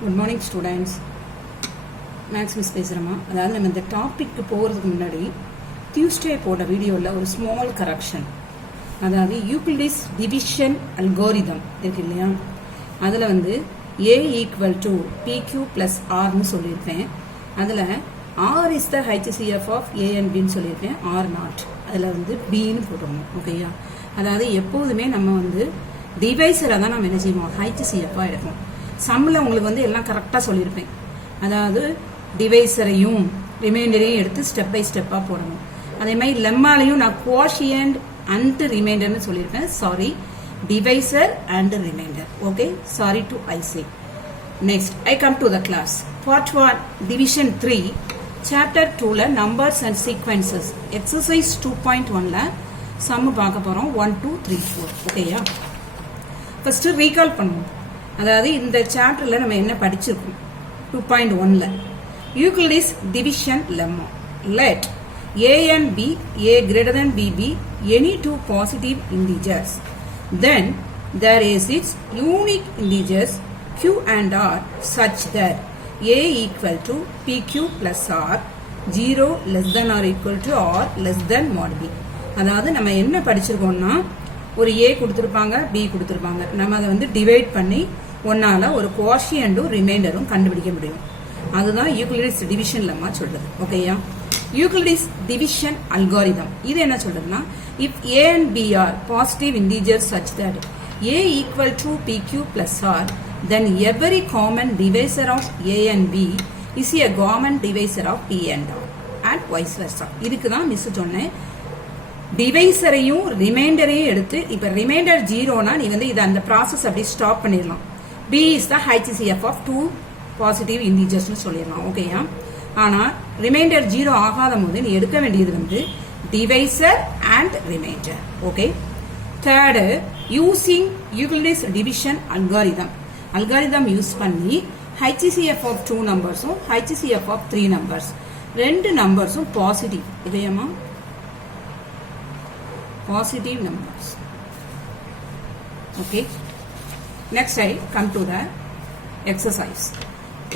Good morning students. Maths miss பேசுகிறோமா? அதாவது நம்ம இந்த டாபிக்கு போகிறதுக்கு முன்னாடி டியூஸ்டே போட்ட வீடியோவில் ஒரு ஸ்மால் கரெக்ஷன், அதாவது யூக்ளிடிஸ் டிவிஷன் அல்கோரிதம் இருக்கு இல்லையா, அதில் வந்து A equal to PQ plus ஆர்னு சொல்லியிருப்பேன். அதில் R is the HCF of A and பின்னு சொல்லியிருப்பேன், R நாட். அதில் வந்து பின்னு போட்டுருணும். ஓகேயா? அதாவது எப்போதுமே நம்ம வந்து டிவைஸரை தான் நம்ம என்ன செய்வோம், HCF-ஆக எடுப்போம். சம்மில் உங்களுக்கு வந்து எல்லாம் கரெக்டாக சொல்லியிருப்பேன். அதாவது டிவைஸரையும் ரிமைண்டரையும் எடுத்து ஸ்டெப் பை ஸ்டெப்பாக போடணும். அதே மாதிரி லெம்மாலையும் நான் குவாஷியன்ட் அண்ட் ரிமைண்டர்னு சொல்லியிருப்பேன். Sorry, divisor and remainder. Okay, sorry to I say. Next I come to the class. Part 1 division 3 chapter 2ல நம்பர்ஸ் அண்ட் சீக்வன்சஸ் எக்ஸசைஸ் 2.1ல சம் பார்க்க போகிறோம். 1 2 3 4. ஓகேயா? ஃபர்ஸ்ட் ரீகால் பண்ணுவோம். அதாவது இந்த சாப்டர்ல நம்ம என்ன படிச்சிருக்கோம் 2.1ல Euclid's division lemma. Let a and b a greater than b be any two positive integers, then there is its unique integers q and r such that a equal to pq plus r 0 less than or equal to r less than mod b. அதாவது நம்ம என்ன படிச்சிருக்கோம்னா, ஒரு a கொடுத்துருப்பாங்க, b கொடுத்துருப்பாங்க. நம்ம அதை வந்து divide பண்ணி ஒன்னால ஒரு குவாஷியண்டும் ரிமைண்டரும் கண்டுபிடிக்க முடியும். அதுதான் யூக்ளிடிஸ் டிவிஷன் லெம்மா சொல்றது. ஓகேயா? யூக்ளிடிஸ் டிவிஷன் அல்காரிதம் இது என்ன சொல்றதுன்னா, if a and b are positive integers such that a equal to pq plus r, then every common divisor of a and b is a common divisor of p and r and vice versa. இதுக்கு தான் miss சொன்னேன், டிவைசரையும் ரிமைண்டரையும் எடுத்து, இப்ப reminder 0னா நீ வந்து இதை அந்த process அப்படி ஸ்டாப் பண்ணிடலாம். b is the HCF of two positive integers னு சொல்லிடலாம். ஓகேயா? ஆனா ரிமைண்டர் 0 ஆகாத போது நீ எடுக்க வேண்டியது வந்து divisor and remainder. Okay. Third, using Euclid's division algorithm use பண்ணி HCF of 2 நம்பர்ஸும் HCF of 3 நம்பர்ஸ், ரெண்டு நம்பர்ஸும் பாசிட்டிவ். இல்லையம்மா? Positive numbers. Okay. Next I come to the exercise.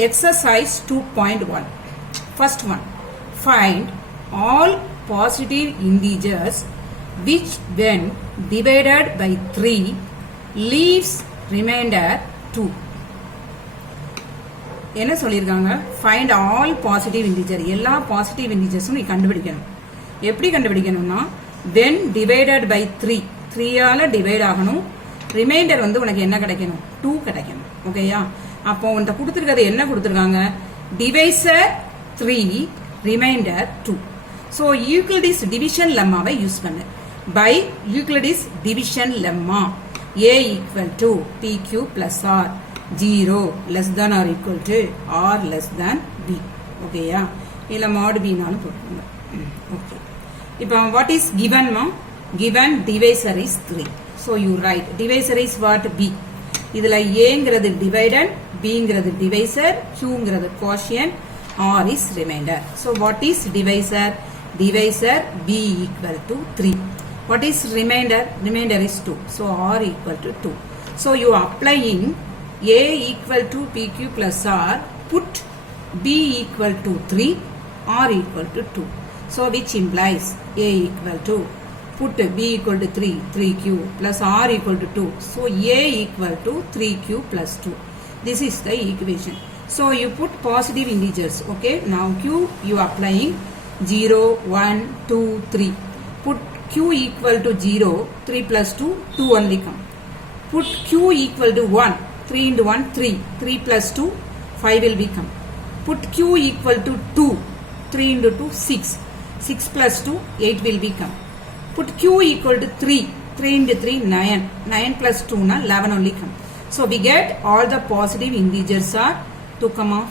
Exercise 2.1. First one, find all positive integers which when divided by 3 leaves remainder 2. என்ன சொல்லியிருக்காங்க? find all positive integer. எல்லா positive இன்டிஜர்ஸும் நீ கண்டுபிடிக்கணும். எப்படி கண்டுபிடிக்கணும்னா, when divided by 3, 3ஆல டிவைட் ஆகணும். Reminder வந்து உனக்கு என்ன கிடைக்கணும்? 2 கிடைக்கணும். ஓகேயா? அப்போ உன்கிட்ட கொடுத்துருக்கிறது என்ன கொடுத்துருக்காங்க? Divisor 3, remainder 2. So Euclid's division லெம்மாவை யூஸ் பண்ணு. By Euclid's division lemma a equal to pq plus r 0 less than r equal to r less than b. ஓகேயா? இல்லை மாடு பின்னாலும் போட்டுக்கோங்க. ஓகே. இப்போ வாட் இஸ் கிவன்மா? Given divisor is 3. So you write divisor is what? B. இதுல Aங்கிறது dividend, Bங்கிறது divisor, Qங்கிறது quotient, R is remainder. So what is divisor? Divisor B equal to 3. What is remainder? Remainder is 2. So R equal to 2. So you applying A equal to PQ plus R, put B equal to 3, R equal to 2. So which implies A equal to, put B equal to 3, 3Q plus R equal to 2. So A equal to 3Q plus 2. This is the equation. So you put positive integers. Okay. Now Q you applying 0, 1, 2, 3. Put Q equal to 0, 3 plus 2, 2 only come. Put Q equal to 1, 3 into 1, 3. 3 plus 2, 5 will become. Put Q equal to 2, 3 into 2, 6. 6 plus 2, 8 will become. Put Q equal to 3. 3 into 3, 9. 9 plus 2, 11 only come. So we get all the positive integers are 2,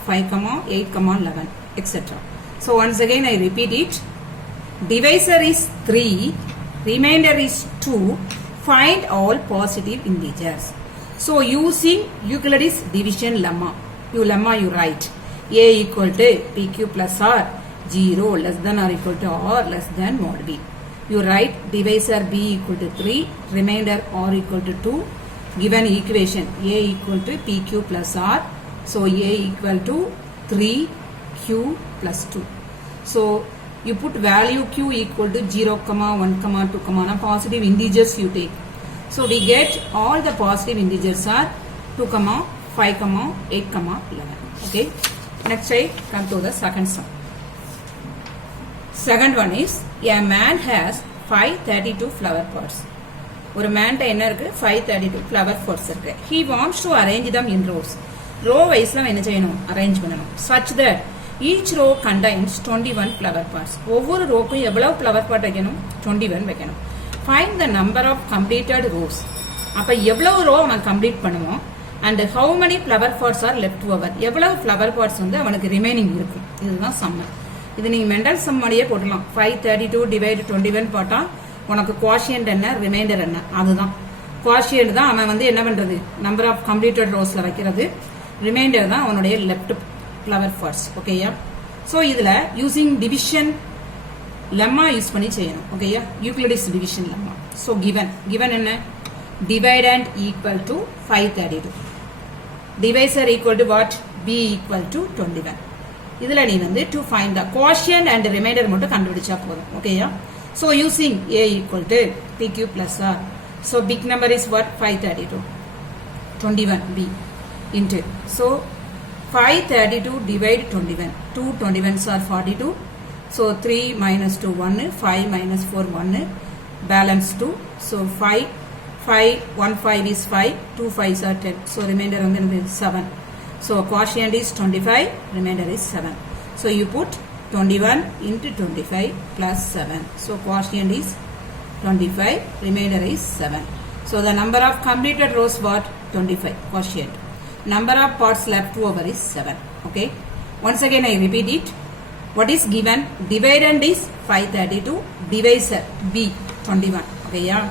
5, 8, 11, etc. So once again I repeat it. Divisor is 3. Remainder is 2. Find all positive integers. So using Euclid's division lemma. You write A equal to PQ plus R. 0 less than or equal to R less than mod B. You write divisor B equal to 3, remainder R equal to 2, given equation A equal to PQ plus R, So A equal to 3Q plus 2. So you put value Q equal to 0, 1, 2, positive integers you take. So we get all the positive integers are 2, 5, 8, 11. Okay. Next I come to the second sum. Second one is a man has 532 flower pots. ஒரு மேன்ட்ட என்ன இருக்கு 532 flower pots இருக்கு. He wants to arrange them in rows. Row wise ல என்ன செய்யணும் arrange பண்ணணும். Such that each row contains 21 flower pots. ஒவ்வொரு ரோக்கும் எவ்வளவு flower pot வைக்கணும் 21 வைக்கணும். Find the number of completed rows. அப்ப எவ்வளவு row அவன் கம்ப்ளீட் பண்ணுவோம் and how many flower pots are left over. எவ்வளவு flower pots வந்து அவனுக்கு ரிமைனிங் இருக்கும். இதுதான் சம். இது நீங்க மெண்டல் சம் மாதிரியே போடலாம். 532 டிவைட் 21 போட்டா உனக்கு குவாஷியன்ட் என்ன ரிமைண்டர் என்ன அதுதான். குவாஷியன்ட் தான் அவன் வந்து என்ன பண்றது நம்பர் ஆஃப் கம்ப்ளீட்டட் ரோஸ்ல வைக்கிறது. ரிமைண்டர் தான் அவனுடைய லெஃப்ட் ஃப்ளவர் பாட்ஸ். ஓகேயா. சோ இதுல யூசிங் டிவிஷன் லெம்மா யூஸ் பண்ணி செய்யணும். ஓகேயா. யூக்ளிடிஸ் டிவிஷன் லெம்மா. சோ given என்ன dividend equal to 532. Divisor equal to what? B equal to 21. இதுல நீ வந்து to find the quotient and remainder மட்டும் கண்டுபிடிச்சா போதும். ஓகேயா. So using A equal to PQ plus R. So big number is what? 532. 21 B into. So 532 divide 21. 2 21s are 42. So 3 minus 2 1. 5 minus 4 1. Balance 2. So 5 1 5 is 5. 2 5s are 10. So remainder is 7. So quotient is 25. Remainder is 7. So you put 21 into 25 plus 7. So quotient is 25. Remainder is 7. So the number of completed rows what? 25. Quotient. Number of parts left over is 7. Okay. Once again I repeat it. What is given? Dividend is 532. Divisor B 21. Okay. Yeah.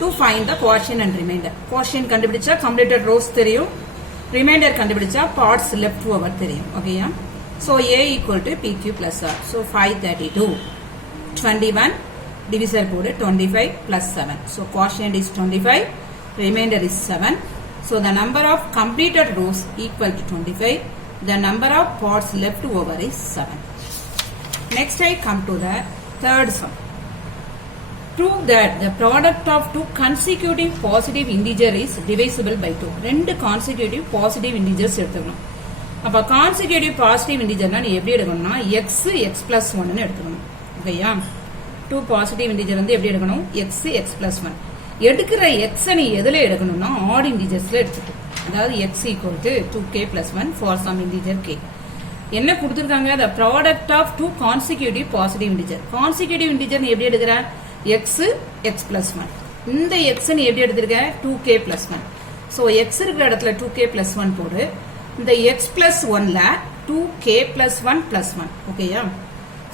To find the quotient and remainder. Quotient கண்டுபிடிச்சா completed rows தெரியும். Remainder கண்டுபிடிச்சா parts left over தெரியும். Okay. Yeah. So A equal to PQ plus R. So 532. 21. Divisor போடு 25 plus 7. So quotient is 25. Remainder is 7. So the number of completed rows equal to 25. The number of parts left over is 7. Next I come to the third sum. Prove that the product of two consecutive positive integer is divisible by 2. ரெண்டு consecutive positive integers எடுத்துக்கணும். அப்ப consecutive positive integerனா நீ எப்படி எடுக்கணும்னா x plus 1 ன்னு எடுத்துக்கணும். ஓகேயா. 2 positive integer வந்து எப்படி எடுக்கணும் x plus 1. எடுக்கிற x நீ எதுல எடுக்கணும்னா odd integersல எடுத்துக்கணும். அதாவது x equal to 2k plus 1 for some integer k. என்ன கொடுத்திருக்காங்க the product of two consecutive positive integer. consecutive integer நீ எப்படி எடுக்கற x plus 1. இந்த x நீ எப்படி எடுத்திருக்க 2k plus 1. சோ x இருக்கிற இடத்துல 2k plus 1 போடு. இந்த x plus 1ல 2k plus 1 plus 1. ஓகேயா.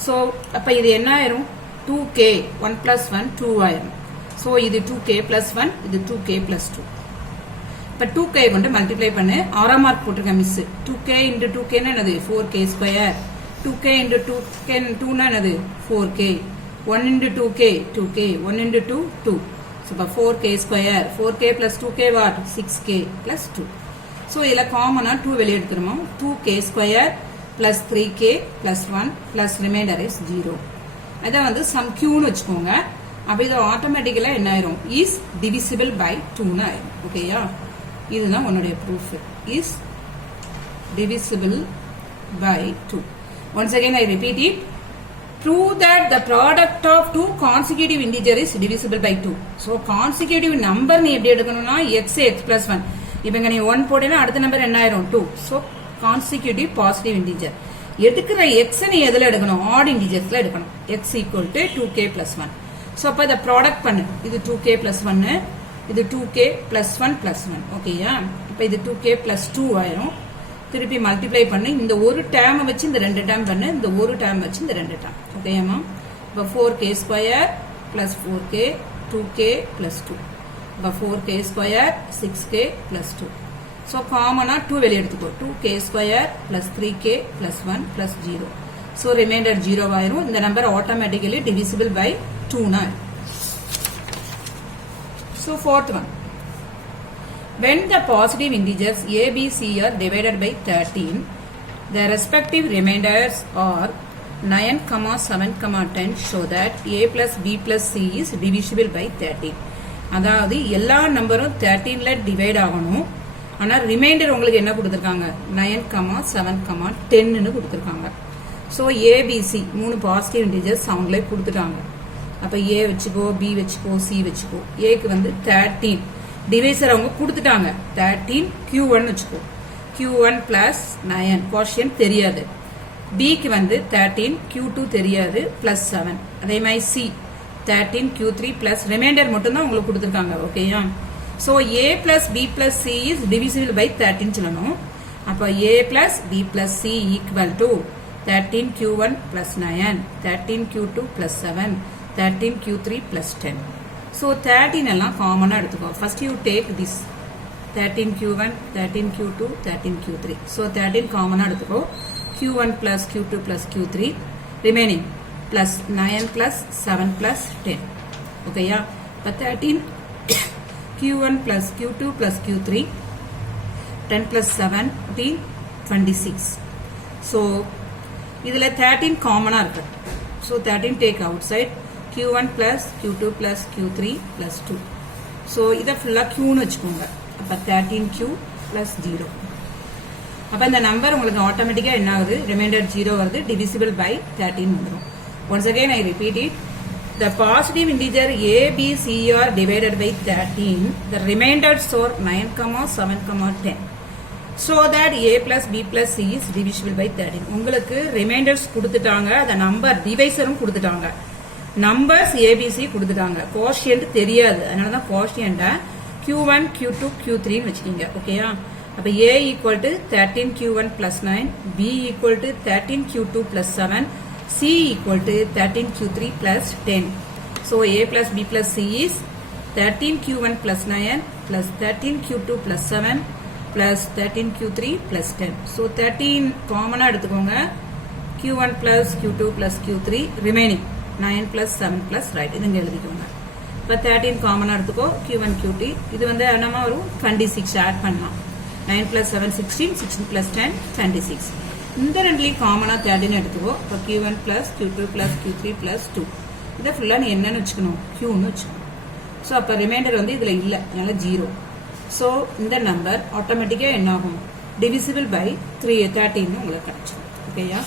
சோ அப்ப இது என்ன ஆயிரும் 2k 1 plus 1 2 ஆயிரும். சோ இது 2k plus 1 இது 2k plus 2. இப்ப 2k கொண்டு மல்டிப்ளை பண்ணு. ஆறாம் மார்க் போட்டுருக்க மிஸ். 2k into 2k னா என்னது 4k square. 2k into 2k 2 னா என்னது 4k. 1 into 2k 2k. 1 into 2 2. So 4k square. 4k plus 2k what? 6k plus 2. So இதுல காமனா 2 வெளிய எடுத்துறோம். 2k square plus 3k plus 1 plus remainder is 0. அத வந்து some q னு வெச்சுக்கோங்க. அப்ப இது ஆட்டோமேட்டிக்கலா என்ன ஆயிரும் is divisible by 2 னு ஆயிரும். ஓகேயா. இதுதான் உன்னுடைய proof. is divisible by 2. Once again I repeat it. Prove that the product of two consecutive integer is divisible by 2. So consecutive number நீ எப்படி எடுக்கணும்னா x plus 1. இப்பங்க நீ 1 போடுனா அடுத்த நம்பர் என்ன ஆயிரும் 2. So consecutive positive integer. எடுக்கிற x நீ எதுல எடுக்கணும் odd integersல எடுக்கணும். x equal to 2k plus 1. So அப்ப the product பண்ணு. இது 2k plus 1 இது 2k plus 1 plus 1. ஓகேயா. இப்ப இது 2k plus 2 ஆயிரும். திருப்பி மல்டிப்ளை பண்ணி இந்த ஒரு டேர்ம் வச்சு இந்த ரெண்டு டேர்ம் பண்ணு. இந்த ஒரு டேர்ம் வச்சு இந்த ரெண்டு டேர்ம். ஓகேயாமா. இப்ப 4k square plus 4k 2k plus 2. இப்ப 4k square 6k plus 2. So காமனா 2 வெளிய எடுத்துக்கோ. 2k square plus 3k plus 1 plus 0. So remainder 0 ஆயிரும். இந்த நம்பர் automatically divisible by 2 னா. So fourth one. when the positive integers a, b, c are divided by 13, their respective remainders are 9, 7, 10 show that a plus b plus c is divisible by 13. அதாவது எல்லா நம்பரும் 13ல divide ஆகணும். ஆனா reminder உங்களுக்கு என்ன கொடுத்திருக்காங்க 9, 7, 10 னு கொடுத்திருக்காங்க. சோ abc மூணு பாசிட்டிவ் இன்டிஜர்ஸ் அவங்களே கொடுத்துட்டாங்க. அப்ப a வெச்சுக்கோ, b வெச்சுக்கோ, c வெச்சுக்கோ. a க்கு வந்து 13 டிவைசர் அவங்க கொடுத்துட்டாங்க. 13 q1 வெச்சுக்கோ. q1 plus 9 கோஷியன்ட் தெரியாது. b க்கு வந்து 13 q2 தெரியாது plus 7. அதே மாதிரி c 13 q3 plus ரிமைண்டர் மட்டும் தான் உங்களுக்கு கொடுத்திருக்காங்க. ஓகேயா? So a plus b plus c is divisible by 13 சொல்லணும். அப்ப a plus b plus c equal to 13 q1 plus 9, 13 q2 plus 7, 13 q3 plus 10. So 13 எல்லாம் காமனா எடுத்துக்கோ. First you take this 13 q1, 13 q2, 13 q3. So 13 காமனா எடுத்துக்கோ. q1 plus q2 plus q3 remaining plus 9 plus 7 plus 10. ஓகேயா? அப்ப 13 q1 plus q2 plus q3 10 plus 7 26. So இதுல 13 காமனா இருக்கு. So 13 take outside. q1 plus q2 plus q3 plus 2. So இத ஃபுல்லா q னு வெச்சுக்கோங்க. அப்ப 13q plus 0. அப்ப இந்த நம்பர் உங்களுக்கு ஆட்டோமேட்டிக்கா என்ன ஆகுது? ரிமைண்டர் 0 வருது. divisible by 13 வந்துரும். Once again I repeat it. The positive integer a, b, c are divided by 13. The remainders are 9, 7, 10. So that a plus b plus c is divisible by 13. உங்களுக்கு reminders கொடுத்துட்டாங்க. அந்த number டிவைசரும் கொடுத்துட்டாங்க. Numbers ABC கொடுத்துட்டாங்க. Quotient தெரியாது. அதனால தான் கோஷியன்ட q1, q2, q3 னு வெச்சுக்கீங்க. ஓகேயா? அப்ப a equal to 13 q1 plus 9, b equal to 13 q2 plus 7, c equal to 13 q3 plus 10. So a plus b plus c is 13 q1 plus 9 plus 13 q2 plus 7 plus 13 q3 plus 10. So 13 காமனா எடுத்துக்கோங்க. q1 plus q2 plus q3 remaining 9 plus 7 plus right. இது இங்க எழுதிக்கோங்க. இப்ப 13 காமனா எடுத்துக்கோ. q1 q2 இது வந்து என்னமா வரும் 26 ஆட் பண்ணலாம். 9 plus 7 16, 16 plus 10 26. இந்த ரெண்டுலயும் காமனா 13 எடுத்துக்கோ. இப்ப q1 plus q2 plus q3 plus 2. இத ஃபுல்லா நீ என்னன்னு வெச்சுக்கணும்? q னு வெச்சுக்கணும். சோ அப்ப ரிமைண்டர் வந்து இதுல இல்ல. அதனால 0. சோ இந்த நம்பர் ஆட்டோமேட்டிக்கா என்ன ஆகும்? divisible by 13 னு உங்களுக்கு கிடைச்சிடும். ஓகேயா?